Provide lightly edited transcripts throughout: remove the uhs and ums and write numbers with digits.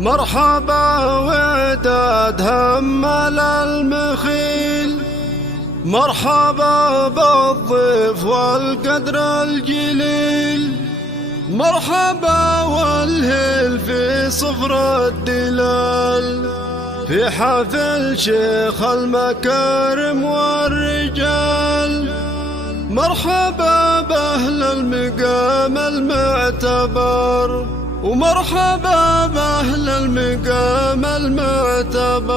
مرحبا وداد همل المخيل، مرحبا بالضيف والقدر الجليل، مرحبا والهل في صفر الدلال، في حفل شيخ المكارم والرجال. مرحبا بأهل المقام المعتبر، ومرحبا بأهل المقام المعتبر.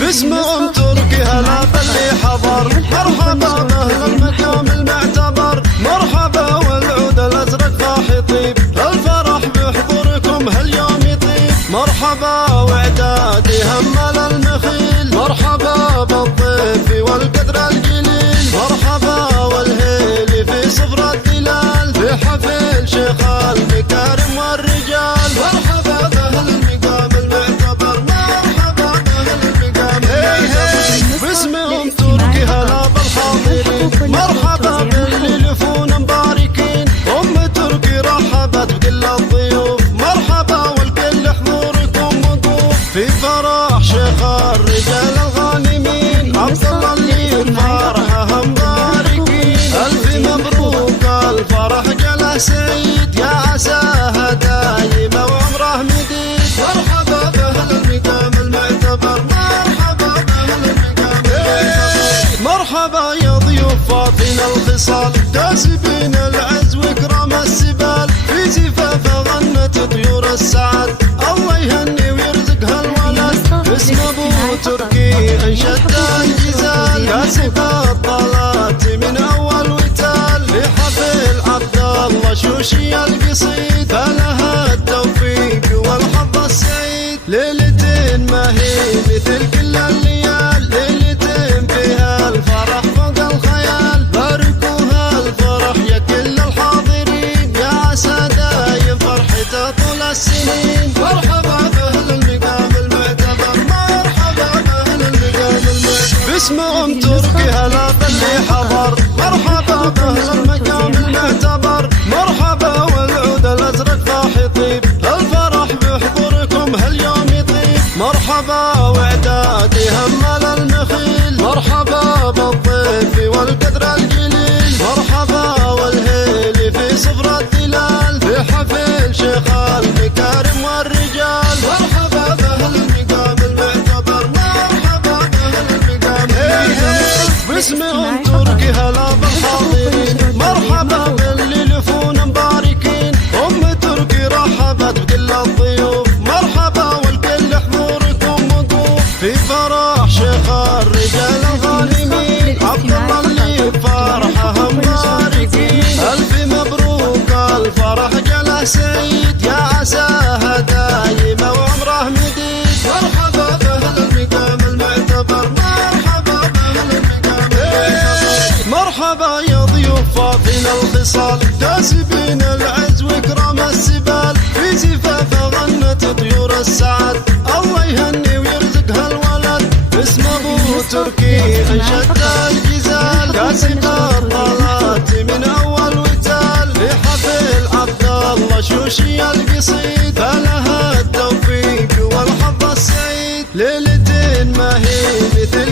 باسمهم تركي هلا باللي حضر، مرحبا بأهل المقام المعتبر، مرحبا والعود الأزرق فاح يطيب، الفرح بحضوركم هاليوم يطيب. مرحبا وعدادي همل المخيل، مرحبا بالضيف والقدر الجليل، مرحبا والهيل في صفر الدلال، في حفل شيخ المكارم والرجال. مرحبا بأهل المقام المعتبر، مرحبا بأهل المقام المعتبر. باسمهم تركي هلا بالحاضرين، مرحبا باللي يلفون مباركين. أم تركي رحبت بكل الضيوف، مرحبا والكل حضوركم وقوف، في فرح شيخ الرجال الغانمين، عبد الله اللي فرحه مباركين. ألف مبروك الفرح جله سعيد، يا عساها دايمة وعمره مديد. مرحبا بأهل المقام المعتبر، مرحبا بأهل المقام المعتبر. مرحبا يا ضيوف فاطين الخصال، كاسبين العز وكرم السبال، في زفافه غنت طيور السعد، الله يهني ويرزقها الولد. اسم ابو تركي انشد الجزال، كاسب الطلات من اول وتال، في حفل عبد الله شوشي القصيد، فلها التوفيق والحظ السعيد. ليلتين ما هي مثل كل الليال، ليلتين فيها الفرح فوق الخيال، باركوها الفرح يا كل الحاضرين، يا عسى دايم فرحته طول السنين. مرحبا بأهل المقام المعتبر، مرحبا بأهل المقام المعتبر. باسمهم تركي هلا باللي حضر، مرحبا بأهل المقام المعتبر، مرحبا والعود الأزرق فاح يطيب، الفرح بحضوركم هاليوم يطيب. مرحبا وعدادي همل المخيل، مرحبا بالضيف والقدر الجليل، مرحبا والهيل في صفر الدلال، في حفل شيخ المكارم والرجال. مرحبا بأهل المقام المعتبر، مرحبا بأهل المقام المعتبر. باسمهم تركي هلا بالحاضرين، مرحبا باللي يلفون مباركين. أم تركي رحبت بكل الضيوف، مرحبا والكل حضوركم وقوف، في فرح شيخ الرجال الغانمين، عبد الله اللي فرحه مباركين. ألف مبروك الفرح جله سعيد، يا عساها دايمة وعمره مديد. مرحبا بأهل المقام المعتبر، مرحبا بأهل المقام المعتبر. مرحبا يا ضيوف فاطين الخصال، كاسبين العز وكرم السبال، في زفافه غنت طيور السعد، الله يهني ويرزقها الولد. اسم ابو تركي انشد الجزال، كاسب الطلات من اول وتال، في حفل عبد الله شوشي القصيد، فلها التوفيق والحظ السعيد. ليلتين ما هي مثل